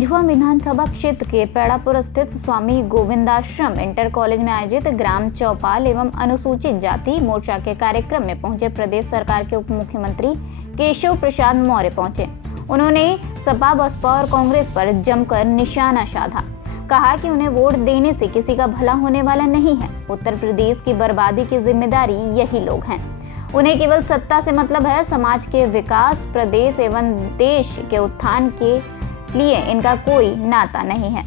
मंझुआ विधानसभा क्षेत्र के पेड़ापुर स्थित स्वामी गोविंदाश्रम इंटर कॉलेज में आयोजित ग्राम चौपाल एवं अनुसूचित जाति मोर्चा के कार्यक्रम में पहुंचे प्रदेश सरकार के उप मुख्यमंत्री केशव प्रसाद मौर्य पहुंचे। उन्होंने सपा, बसपा और कांग्रेस पर जमकर निशाना साधा। कहा कि उन्हें वोट देने से किसी का भला होने वाला नहीं है। उत्तर प्रदेश की बर्बादी की जिम्मेदारी यही लोग हैं। उन्हें केवल सत्ता से मतलब है। समाज के विकास, प्रदेश एवं देश के उत्थान के लिए इनका कोई नाता नहीं है।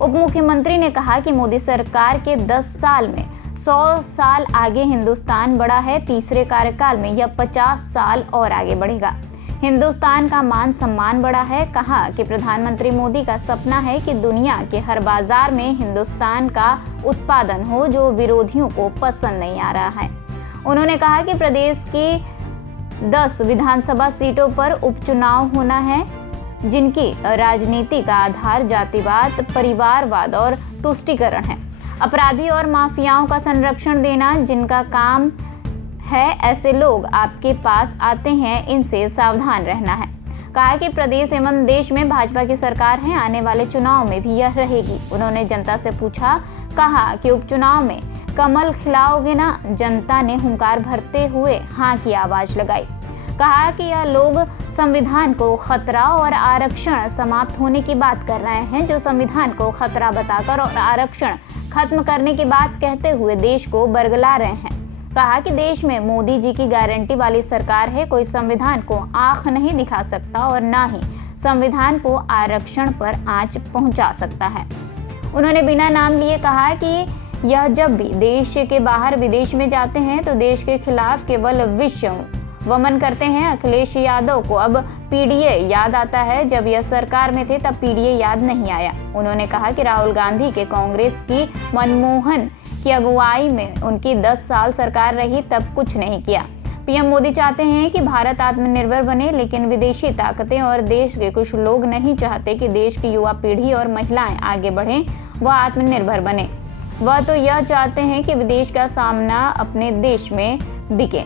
उप मुख्यमंत्री ने कहा कि मोदी सरकार के 10 साल में 100 साल आगे हिंदुस्तान बढ़ा है। तीसरे कार्यकाल में यह 50 साल और आगे बढ़ेगा। हिंदुस्तान का मान सम्मान बढ़ा है। कहा कि प्रधानमंत्री मोदी का सपना है कि दुनिया के हर बाजार में हिंदुस्तान का उत्पादन हो, जो विरोधियों को पसंद नहीं आ रहा है। उन्होंने कहा कि प्रदेश की 10 विधानसभा सीटों पर उपचुनाव होना है, जिनकी राजनीति का आधार जातिवाद, परिवारवाद और तुष्टीकरण है। अपराधी और माफियाओं का संरक्षण देना जिनका काम है, ऐसे लोग आपके पास आते हैं, इनसे सावधान रहना है। कहा कि प्रदेश एवं देश में भाजपा की सरकार है, आने वाले चुनाव में भी यह रहेगी। उन्होंने जनता से पूछा, कहा कि उपचुनाव में कमल खिलाओगे ना? जनता ने हुंकार भरते हुए हाँ की आवाज लगाई। कहा कि यह लोग संविधान को खतरा और आरक्षण समाप्त होने की बात कर रहे हैं, जो संविधान को खतरा बताकर और आरक्षण खत्म करने की बात कहते हुए देश को बरगला रहे हैं। कहा कि देश में मोदी जी की गारंटी वाली सरकार है। कोई संविधान को आंख नहीं दिखा सकता और ना ही संविधान को आरक्षण पर आंच पहुंचा सकता है। उन्होंने बिना नाम लिए कहा कि यह जब भी देश के बाहर विदेश में जाते हैं तो देश के खिलाफ केवल विश्व वमन करते हैं। अखिलेश यादव को अब पीडीए याद आता है। जब यह सरकार में थे तब पीडीए याद नहीं आया। उन्होंने कहा कि राहुल गांधी के कांग्रेस की मनमोहन की अगुवाई में उनकी 10 साल सरकार रही, तब कुछ नहीं किया। पीएम मोदी चाहते हैं कि भारत आत्मनिर्भर बने, लेकिन विदेशी ताकतें और देश के कुछ लोग नहीं चाहते कि देश की युवा पीढ़ी और महिलाएं आगे बढ़ें, वह आत्मनिर्भर बने। वह तो यह चाहते हैं कि विदेश का सामना अपने देश में बिके।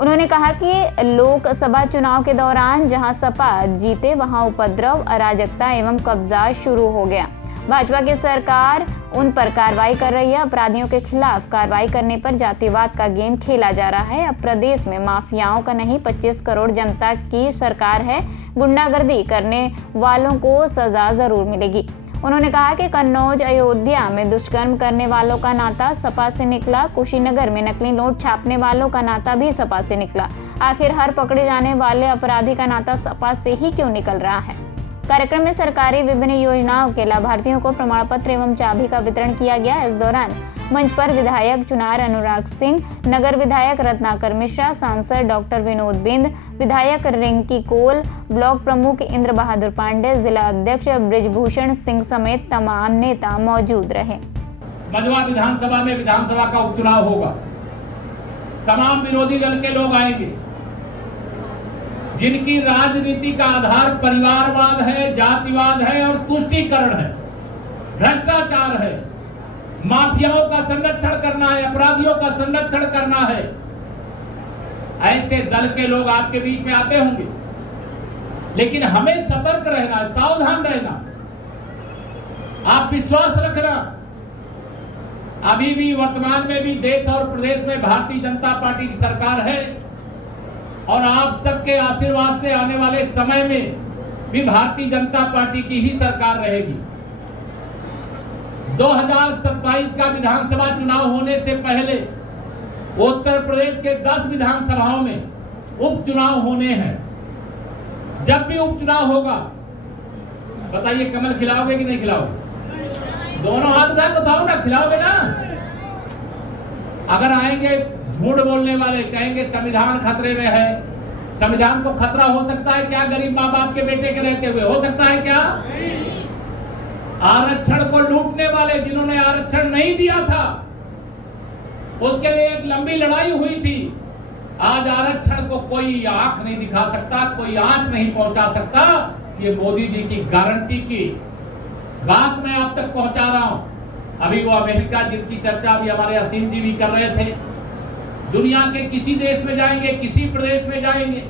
उन्होंने कहा कि लोकसभा चुनाव के दौरान जहां सपा जीते, वहां उपद्रव, अराजकता एवं कब्जा शुरू हो गया। भाजपा की सरकार उन पर कार्रवाई कर रही है। अपराधियों के खिलाफ कार्रवाई करने पर जातिवाद का गेम खेला जा रहा है। अब प्रदेश में माफियाओं का नहीं, 25 करोड़ जनता की सरकार है। गुंडागर्दी करने वालों को सजा जरूर मिलेगी। उन्होंने कहा कि कन्नौज, अयोध्या में दुष्कर्म करने वालों का नाता सपा से निकला। कुशीनगर में नकली नोट छापने वालों का नाता भी सपा से निकला। आखिर हर पकड़े जाने वाले अपराधी का नाता सपा से ही क्यों निकल रहा है? कार्यक्रम में सरकारी विभिन्न योजनाओं के लाभार्थियों को प्रमाण पत्र एवं चाबी का वितरण किया गया। इस दौरान मंच पर विधायक चुनार अनुराग सिंह, नगर विधायक रत्नाकर मिश्रा, सांसद डॉक्टर विनोद बिंद, विधायक रिंकी कोल, ब्लॉक प्रमुख इंद्र बहादुर पांडे, जिला अध्यक्ष ब्रिजभूषण सिंह समेत तमाम नेता मौजूद रहे। मंझुआ विधानसभा में विधानसभा का उपचुनाव होगा। तमाम विरोधी दल के लोग आएंगे, जिनकी राजनीति का आधार परिवारवाद है, जातिवाद है और तुष्टीकरण है, भ्रष्टाचार है, माफियाओं का संरक्षण करना है, अपराधियों का संरक्षण करना है। ऐसे दल के लोग आपके बीच में आते होंगे, लेकिन हमें सतर्क रहना, सावधान रहना, आप विश्वास रखना। अभी भी वर्तमान में भी देश और प्रदेश में भारतीय जनता पार्टी की सरकार है और आप सबके आशीर्वाद से आने वाले समय में भी भारतीय जनता पार्टी की ही सरकार रहेगी। 2027 का विधानसभा चुनाव होने से पहले उत्तर प्रदेश के 10 विधानसभाओं में उपचुनाव होने हैं। जब भी उपचुनाव होगा, बताइए कमल खिलाओगे कि नहीं खिलाओगे? दोनों हाथ उठा बताओ ना, खिलाओगे ना? अगर आएंगे झूठ बोलने वाले, कहेंगे संविधान खतरे में है, संविधान को खतरा हो सकता है क्या? गरीब माँ बाप के बेटे के रहते हुए हो सकता है क्या? आरक्षण को लूटने वाले, जिन्होंने आरक्षण नहीं दिया था, उसके लिए एक लंबी लड़ाई हुई थी। आज आरक्षण को कोई आंख नहीं दिखा सकता, कोई आंच नहीं पहुंचा सकता। ये मोदी जी की गारंटी की बात मैं आप तक पहुंचा रहा हूं। अभी वो अमेरिका, जिनकी चर्चा भी हमारे असीम जी भी कर रहे थे, दुनिया के किसी देश में जाएंगे, किसी प्रदेश में जाएंगे,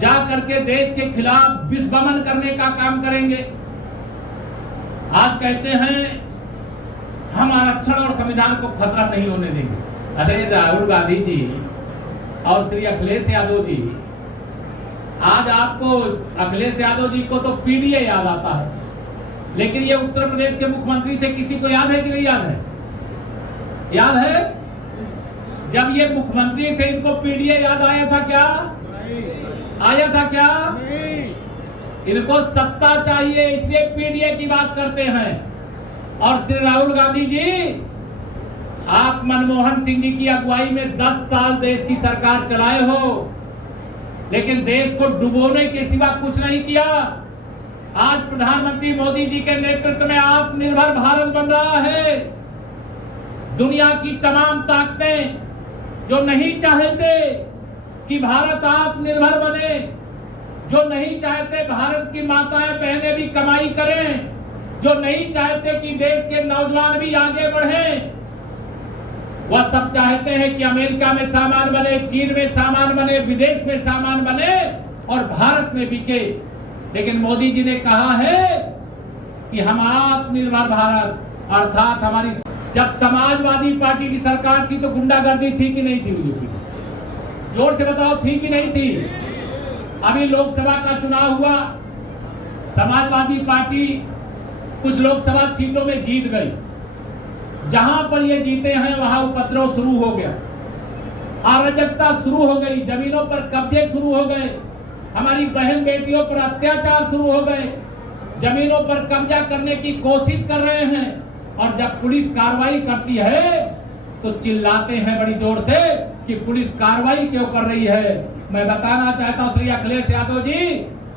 जा करके देश के खिलाफ विस्फोमन करने का काम करेंगे। आज कहते हैं हम आरक्षण और संविधान को खतरा नहीं होने देंगे। अरे राहुल गांधी जी और श्री अखिलेश यादव जी, आज आपको अखिलेश यादव जी को तो पीडीए याद आता है, लेकिन ये उत्तर प्रदेश के मुख्यमंत्री थे। किसी को याद है कि नहीं याद है? याद है? जब ये मुख्यमंत्री थे इनको पीडीए याद आया था क्या? आया था क्या? इनको सत्ता चाहिए, इसलिए पीडीए की बात करते हैं। और श्री राहुल गांधी जी, आप मनमोहन सिंह जी की अगुवाई में 10 साल देश की सरकार चलाए हो, लेकिन देश को डुबोने के सिवा कुछ नहीं किया। आज प्रधानमंत्री मोदी जी के नेतृत्व में आत्मनिर्भर भारत बन रहा है। दुनिया की तमाम ताकतें जो नहीं चाहते कि भारत आत्मनिर्भर बने, जो नहीं चाहते भारत की माताएं बहनें भी कमाई करें, जो नहीं चाहते कि देश के नौजवान भी आगे बढ़ें, वह सब चाहते हैं कि अमेरिका में सामान बने, चीन में सामान बने, विदेश में सामान बने और भारत में बिके। लेकिन मोदी जी ने कहा है कि हम आत्मनिर्भर भारत, अर्थात हमारी, जब समाजवादी पार्टी की सरकार थी तो गुंडागर्दी थी कि नहीं थी? यूपी जोर से बताओ, थी कि नहीं थी? अभी लोकसभा का चुनाव हुआ, समाजवादी पार्टी कुछ लोकसभा सीटों में जीत गई। जहां पर ये जीते हैं वहां उपद्रव शुरू हो गया, अराजकता शुरू हो गई, जमीनों पर कब्जे शुरू हो गए, हमारी बहन बेटियों पर अत्याचार शुरू हो गए, जमीनों पर कब्जा करने की कोशिश कर रहे हैं। और जब पुलिस कार्रवाई करती है तो चिल्लाते हैं बड़ी जोर से कि पुलिस कार्रवाई क्यों कर रही है। मैं बताना चाहता हूं श्री अखिलेश यादव जी,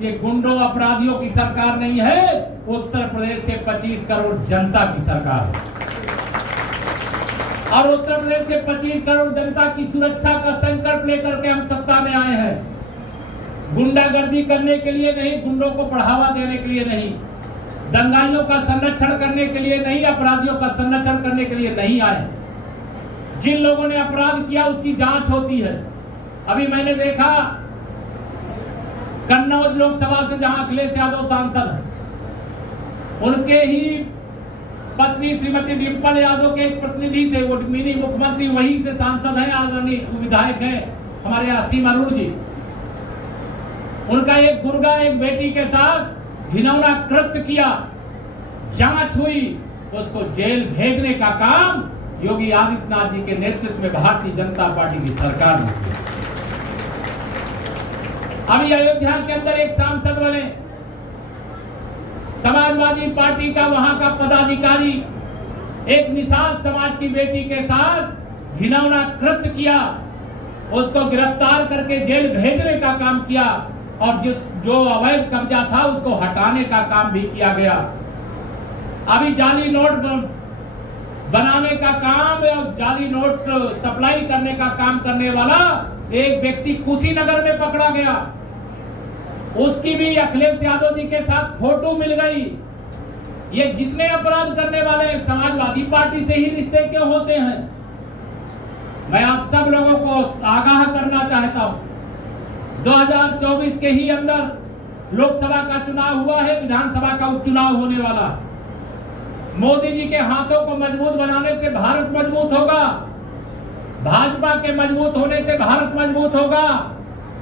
ये गुंडों अपराधियों की सरकार नहीं है, उत्तर प्रदेश के 25 करोड़ जनता की सरकार है। और उत्तर प्रदेश के 25 करोड़ जनता की सुरक्षा का संकल्प लेकर के हम सत्ता में आए हैं। गुंडागर्दी करने के लिए नहीं, गुंडों को बढ़ावा देने के लिए नहीं, दंगाइयों का संरक्षण करने के लिए नहीं, अपराधियों का संरक्षण करने के लिए नहीं आए। जिन लोगों ने अपराध किया उसकी जांच होती है। अभी मैंने देखा कन्नौज लोकसभा से, जहां अखिलेश यादव सांसद हैं, उनके ही पत्नी श्रीमती डिम्पल यादव के एक प्रतिनिधि थे, वो मिनी मुख्यमंत्री वहीं से सांसद हैं, आदरणीय विधायक हैं हमारे असीम अरुण जी। उनका एक गुर्गा एक बेटी के साथ घिनौना कृत्य किया, जांच हुई, उसको जेल भेजने का काम योगी आदित्यनाथ जी के नेतृत्व में भारतीय जनता पार्टी की सरकार ने किया। अभी अयोध्या के अंदर एक सांसद बने, समाजवादी पार्टी का वहां का पदाधिकारी एक निषाद समाज की बेटी के साथ घिनौना कृत्य किया, उसको गिरफ्तार करके जेल भेजने का काम किया और जो अवैध कब्जा था उसको हटाने का काम भी किया गया। अभी जाली नोट बनाने का काम और जाली नोट सप्लाई करने का काम करने वाला एक व्यक्ति कुशीनगर में पकड़ा गया, उसकी भी अखिलेश यादव जी के साथ फोटो मिल गई। ये जितने अपराध करने वाले समाजवादी पार्टी से ही रिश्ते क्यों होते हैं? मैं आप सब लोगों को आगाह करना चाहता हूं, 2024 के ही अंदर लोकसभा का चुनाव हुआ है, विधानसभा का उपचुनाव होने वाला। मोदी जी के हाथों को मजबूत बनाने से भारत मजबूत होगा, भाजपा के मजबूत होने से भारत मजबूत होगा।